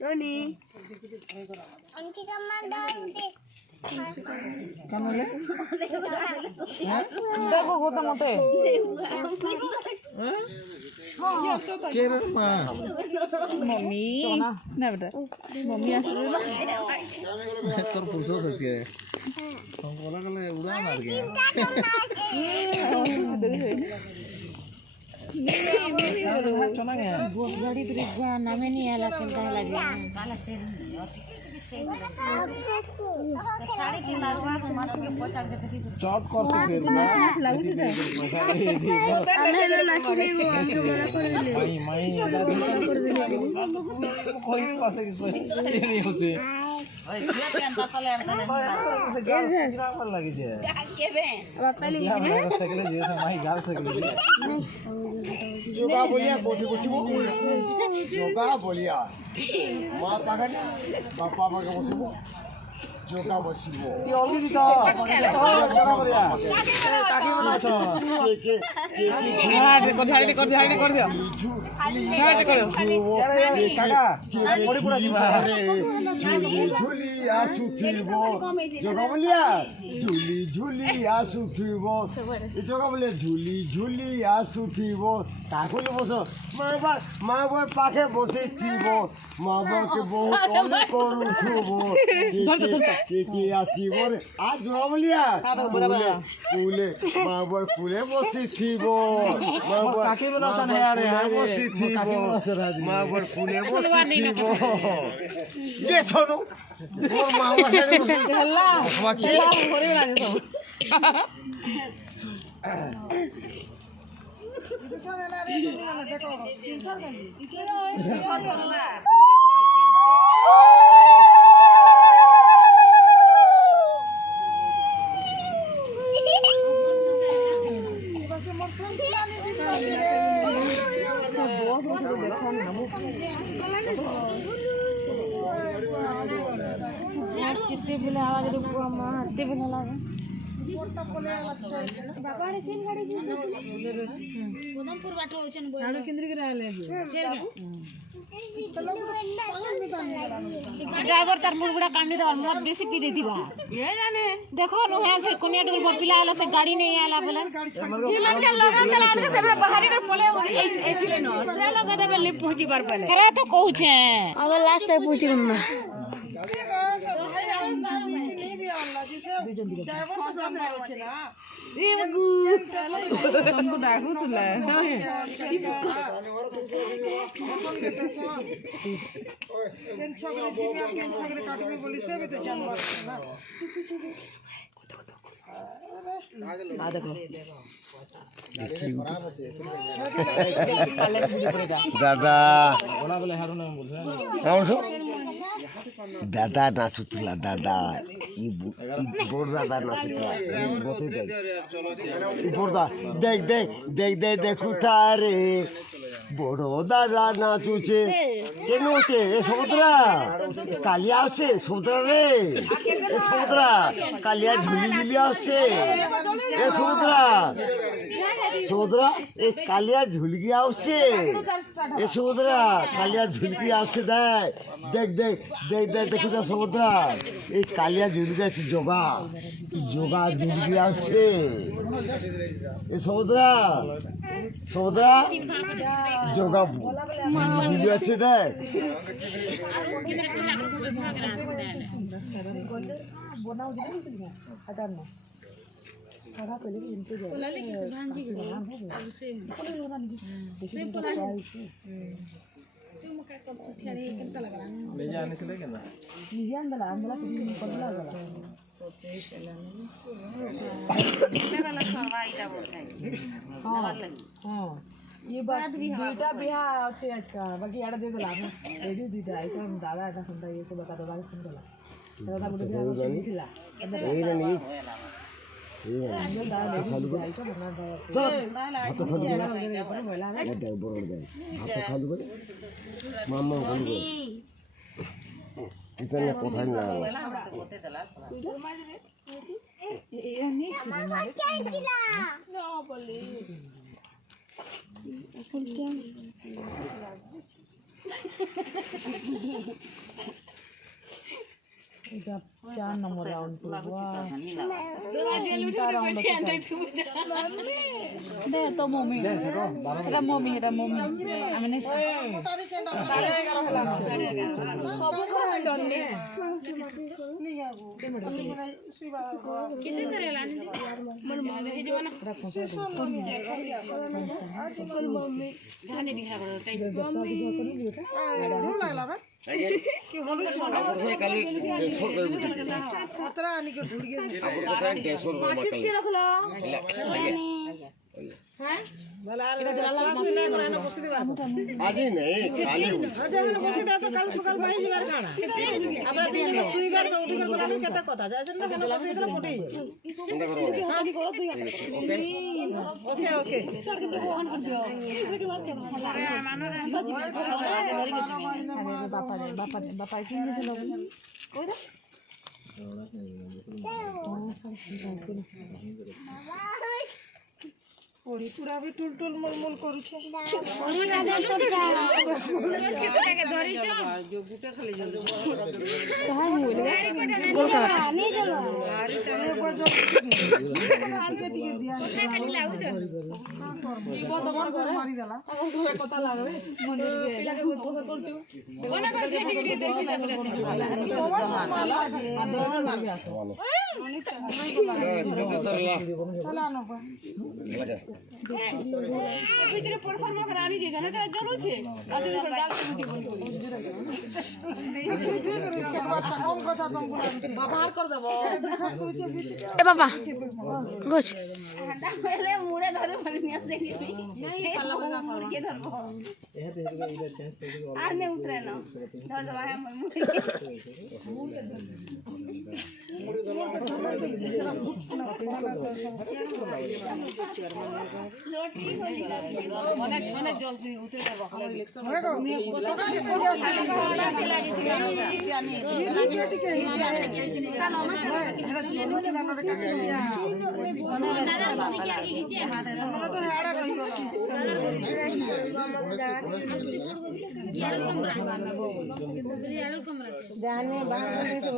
Noni. কানলে দেখো কথা মতে কে রে মা Mami. না বেটা মম্মি আসলে না তোর পুষো থেকে বলা গেলে উড়া মার গে गाड़ी तो नामे नहीं आला चलता लगे चॉट करते फिर लागू छे माई माई कोई पासे की सोच नहीं होती ओए क्या अंता तले अंता लगी जे के बे बापाली साइकिल जे से माई गाल साइकिल जोगा बोलिया कोठी बसिबो जोगा बोलिया मा पागन बापा मागे बसिबो जोगा बसिबो ये ओली दी तो जोगा बोलिया काकी बनाछ के कर दियो अरे काका बड़ी पूरा जीवा अरे झूली झूली आसुथिबो जोगा बोलिया झूली झूली आसुथिबो ए जोगा बोलिया झूली झूली आसुथिबो ताकोले बसो मा बा पाखे बसिथिबो मा बा के बहुत ओली करूथबो के आसीबो रे आ जोगा बोलिया कुले मा बा कुले बसिथिबो मा बा काकी बनाछ न यारे बसिथिबो मा बा कुले बसिथिबो ये छोड़ो मोर मा बा से हल्ला हल्ला करे लागे तो कितने बोले आवाज रुको अम्मा हत्ते बोले लागे बाबा ने तीन गाड़ी गोदमपुर बाटो होचन बोल गाड़ी केंद्र के रहले ड्राइवर तार मुड़गुड़ा कांडी दवा मत बेसी पी देतीबा ये जाने देखो नो है से कोनिया टोल पर पिला आला से गाड़ी नहीं आला बोले ये मन के लगान दला के से बाहरी के पोले एथिले न से लगा देबे ले पहुंची बार पहले करे तो कहू छे अब लास्ट टाइम पहुंची ना तुमको डाकू तुला दादा बोला बोले हारू ना बोल दादा नाचुतला दादा ई बोर दादा नाचुतला बोते दे ई बोरदा देख देख देख देख देखु तारे बड़ो दादा नाचुचे केन होचे ए समुद्रा कालिया आछे समुद्रा रे ए समुद्रा कालिया झुली झुली आछे ए समुद्रा समुद्रा ए कालिया झुलगी आछे ए समुद्रा कालिया झुलगी आछे देख देख देख देख देखु तो समुद्रा ए कालिया झुलगी आछे जोगा जोगा झुलगी आछे ए समुद्रा समुद्रा जोगा झुलगी आछे देख थोड़ा पहले इनको जाए बोला लेके सुभान जी के से बोला जो मका कब छठिया रे कंता लगा ले जाने के लेके ना निजान वाला हमला तो निकल लगा से वाला सरवाई दा बोल है हां ये बात भी बेटा बियाह আছে আজকে বাকি আড়া দিয়ে দিলাম এই যে দুইটা আইটেম দাদা এটা শুনতা ये सब बता दो बाकी सुन दिला दादा बोले बियाह ছিলা এই রে নি मामा इतने कोठाई ना এটা 4 নম্বর রাউন্ড করব দে তো মমি এটা মমি আমি নেই সব চন্ডি কেতে করে লানি মন মনে হে জীবন জানি দিহা করে তাই কি হলো কালি 150 করে উঠে কতরা আনি কে ঢুড় গিয়ে আপনার কাছে 150 করে মাকালি কি রাখলো হ্যাঁ বলা আর না বসে দিবা আজি নেই কালি দেখো বসে দাও তো কাল সকাল পাই যাবার কানা আমরা দিন শুইবার উঠি করে বলা কত কথা যাচ্ছেন না বসে দিলে মোটে চিন্তা করো আদি করো তুই ওকে ওকে স্যার কিন্তু ফোন কর দিও বাপা কিনে দিল কই দা ওড়ি পুরা भी टुलटुल मुलमुल करूछे কেতে ধরিছ जो गुटे खाली जल कहां होइल गोलका नहीं चलो अरे तमे को जो टिके टिके दिया खाली लागु छ को दमन कर मारी देला तको कथा लागबे मंदिर पे पिला के पोसा करछु कोना कर टिके टिके देखि ভিতরে পরসন মে রানি দিয়ে জানা তো জরুর আছে আসলে ডাল মুঠি বল করি कम কথা तुमको बाहर कर देबो এ বাবা গোছ पहले मुड़े धरे मरनिया से नहीं पाला होगा कर के धरबो आ नहीं उतरे ना धर दबा है रोटी মানে মানে জল দিয়ে উতরে দেব ইলেকশন जाने बाहर नहीं तो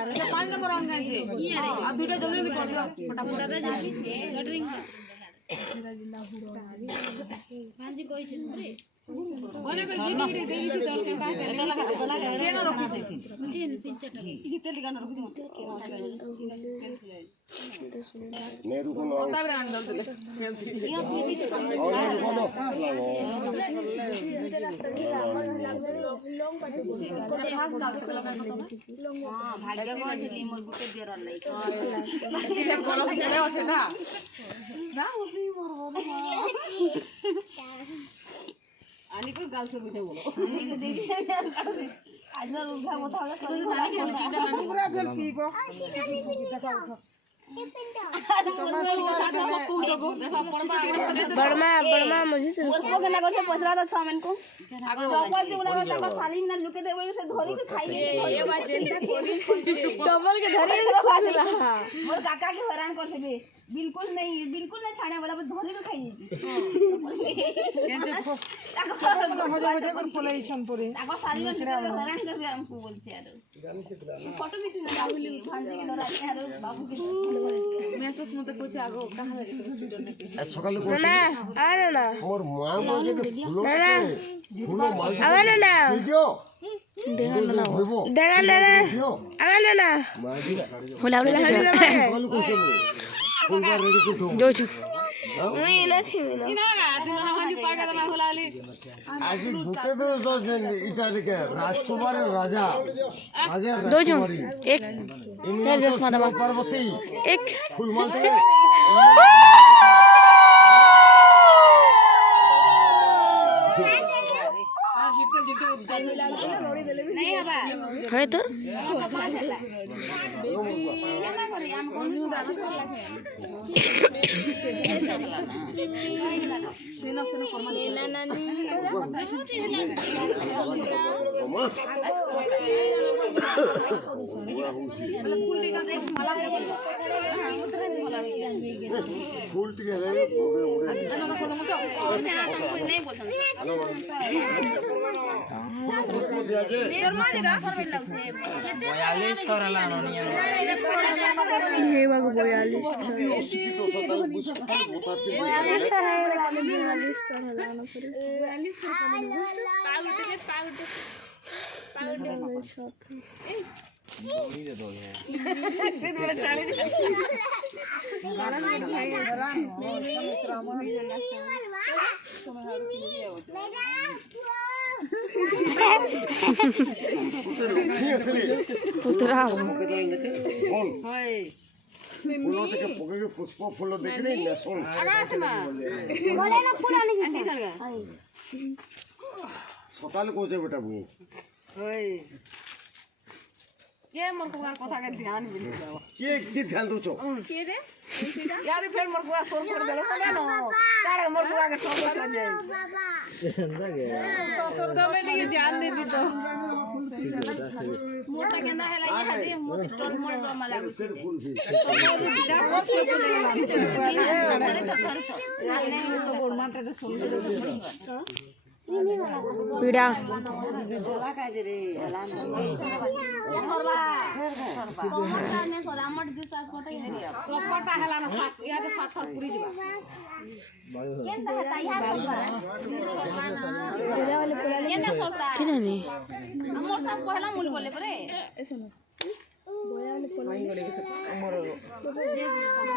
अरे 5 नंबर राउंड गए आ दुटा जल्दी जल्दी कर फटाफट जल्दी छे गटरिंग हांजी कोई चंद्रे बोले कर गिड़ी देई थी दल के बात है केना रखी थी मुझे 3-4 टका ये तेल का रख दो नेहरू को पता भी आंदोल दे हां भाग्य को चली मोर गुटे देर नहीं कलस केड़े আছে না ना उसी मरबो आनी को गाल से मुझे बोलो आज ना उठा मत होला पूरा जल पीबो बड़मा मुझे से उसको केना करते पसरा तो 6 मन को चप्पल से उड़ा तक साली ना लुके दे बोले से धरी के खाई ये बात जनता कोरी चप्पल के धरी के खा देला मोर काका के हैरान करते बे बिल्कुल नहीं छाड़े वाला बस धरी के खाई हो जा कर पलाई छन परे ताको साली में हैरान कर हमको बोलते यार फोटो भी ना बाबू भांजे के डरा यार बाबू के महसूस मत कुछ आगो कहां लगे हॉस्पिटल में সকালে ना अरे ना মোর মা বলে ফুলো ফুলো মাল अरे ना দিও देखा ना হইবো देखा ना দিও अरे ना মাজি होला होला সকালে কইছো কোনবা রেডি করতো जो छु मुई लथि ना तुम हाजी पागा ना होला ले আজ বুকে তো এটা দেখে রাজকুমারের রাজা दो जो एक तेल रस मादमा পার্বতী एक ফুলমাল থেকে नहीं आबा है तो केना करी हम कोन सेना सेना फरमा ना नानी ফুল থেকে উড়ে नहीं बोल सकते 42 थर लानो नहीं हे बाबू 42 পুতরা ফুল থেকে পকে পুষ্প ফুল দেখলে না শোন বলে না পুরা নাকি সকালে কোচে বেটা বুই কে মোর কুয়ার কথা কে ধ্যান বিলি দাও কে কি ধ্যান দউছো কে রে यार फिर मोर कुआ सोर कर देलो ना नो कार मोर कुआ के सोर कर दे तो मैं नहीं ध्यान दे दी तो मोटा केंदा हैला ये हदे मोट टोल मोट मला लागु फूल भी पीड़ा सबटा हला ना सात या तो सात सात पूरी जबा किनानी हमर साथ पहला मूल बोले परे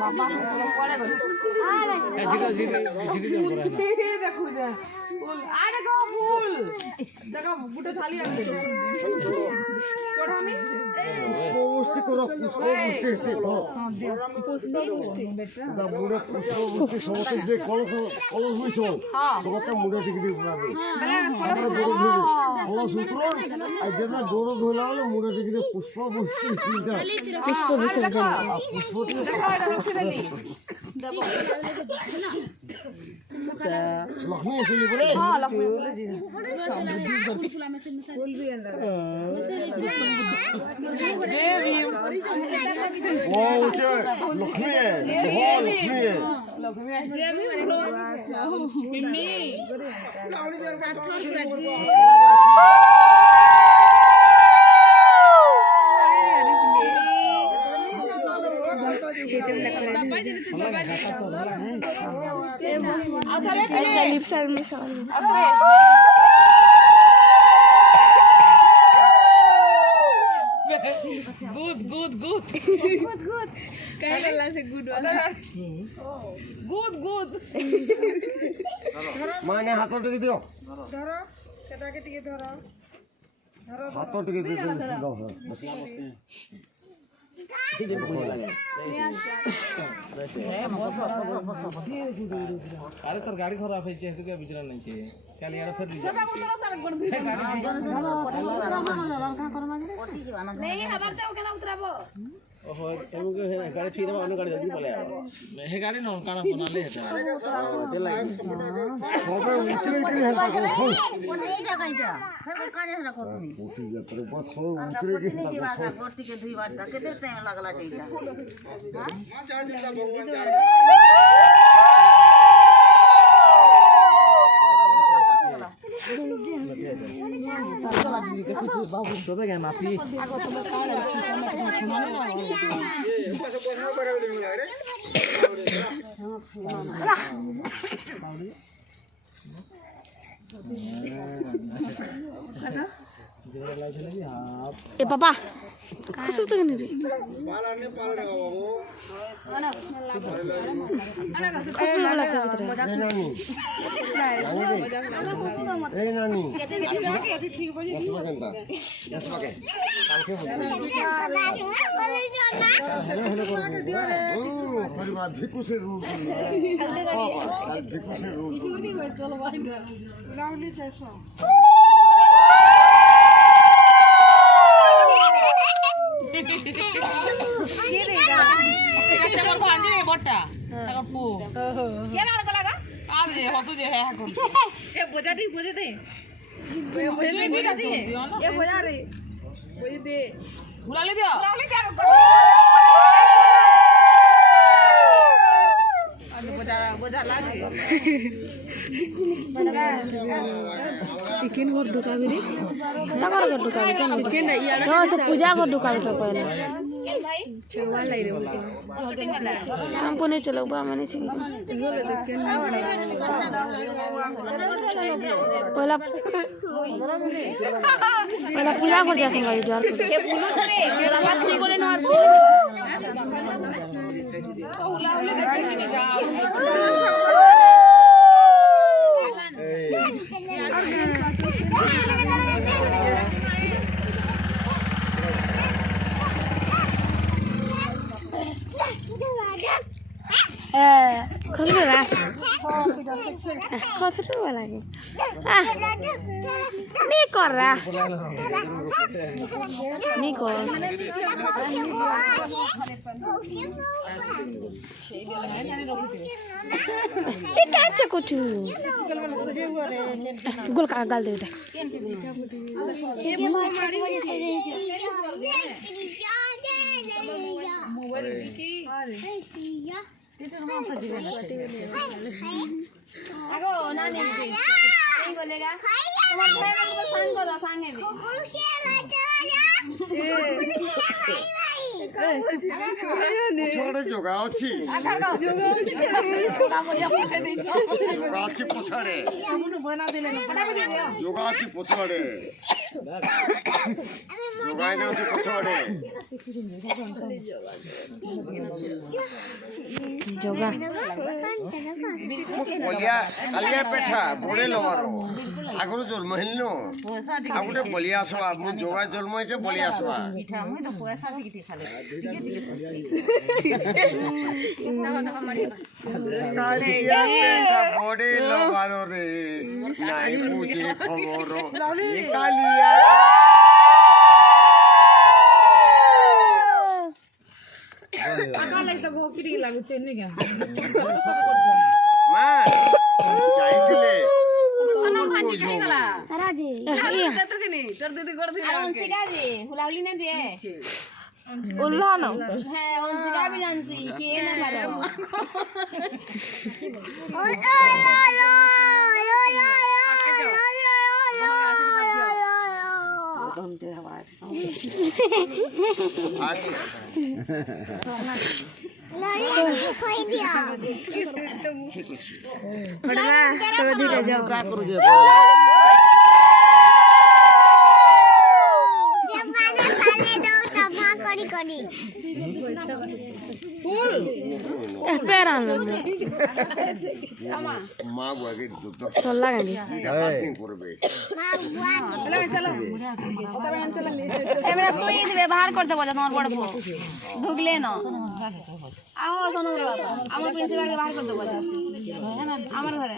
बाबा पड़े देखो जा फूल आ देखो फूल देखो बुटे थाली रख दे छोड़ानी পুষ্পবস্তি করো পুষ্পবস্তি এসে তো না মুড়ে পুষ্পবস্তি সমস্ত যে কলস কলস হইছো সমস্ত মুড়ে টিকে দিয়ে পুরাবে আমরা বড় ধরে কলস উপর আর যেটা জোড় ধইলা হলো মুড়ে টিকে দিয়ে পুষ্পবস্তি সিলটা पुष्प विसर्जन পুষ্পটি লক্ষ্মী এসে বলে हां लक्ष्मी ও উঠে লক্ষ্মী লক্ষ্মী मिम्मी ऐसा लिप साइड में साल गुड कहे गल्ला से गुड वाला गुड মানে হাত টিকে দিও ধরো সেটাকে টিকে ধরো হাত টিকে দিয়ে দিলে সিগাও अरे तर गाड़ी खराब है तो क्या बिचरा नहीं चाहिए कल यार फिर नहीं हबर ते ओके ना उतराबो ओहो सबके गाड़ी फिर अन्य गाड़ी जल्दी पले हे गाड़ी न काना बना ले है दे लगी সবে উঠে গেলে হেলতা করো কোনে জায়গায় যা ফের কানে না করবি উঠে যাত্রা বস উঠে গেলে হেলতা করো गोटी के धुई बाटा केते टाइम लागला जइटा तो क्या माफी ए पापा कसं होतं रे এই নানি কালকে ভিকুসের রুল ভিকুসের রুল कैसे मोर भांजे में बोटा तकर पू क्या नाल कलागा आ जे हसु जे है को ए बोजा दे ए बोजा दे ए बोजा रे बोजा दे बुला ले दियो बुला ले क्या चिकन घर ढुकाबी रे तकर घर ढुकाबी केन चिकन यार से पूजा घर ढुकाबी तो पहले छवा लाई रे हमको नहीं चलो बा माने छी पहला पूजा कर जा संग जार के पूजा करे रात से बोले न खसरो वाला के नहीं कर रहा नहीं कर ठीक है अच्छा कुछ गोल का गाल दे आगो नानी नहीं बोलेगा तुम्हारे भाई को संग करो संगे भी ପଛଆଡ଼େ ଯୋଗା ଅଛି ଯୋଗା ଅଛି ପଛଆଡ଼େ ଯୋଗା ଅଛି ପଛଆଡ଼େ ଯୋଗା ଏଇନେ ଅଛି ପଛଆଡ଼େ जोगा ବଲିଆ କାଲିଆ ପେଠା ବଡ଼େ ଲଗାର ଆଗରୁ ଜନ୍ମ ହେଲିନ ଆଉ ଗୋଟେ ବଲିଆ ଆସବା ମୁଁ ଯୋଗା ଜନ୍ମ ହେଇଛେ ବଲିଆ ଆସବା କାଲିଆ ପେଠା ବଡ଼େ ଲଗାର ରେ ନାଇଁ ବୁଝେ ଖବର କାଲିଆ ମା ଯାଇଥିଲେ हंसिका जी हुलावली ने दिए उल्ला न है हंसिका भी जानसी के ना मारो ଆଚ୍ଛା ଠିକ ଅଛି हटवा तो धीरे जाओ କା କରୁଛେ पेरा ମା ବୁଆକେ ଦୁଧ सोला गंदी করবে एबरा सुई से व्यवहार करते बोले तोर बड़ को ढुकले न आओ सोनू रे बाबा हमर प्रिंसिपल व्यवहार करते बोले हमर घरे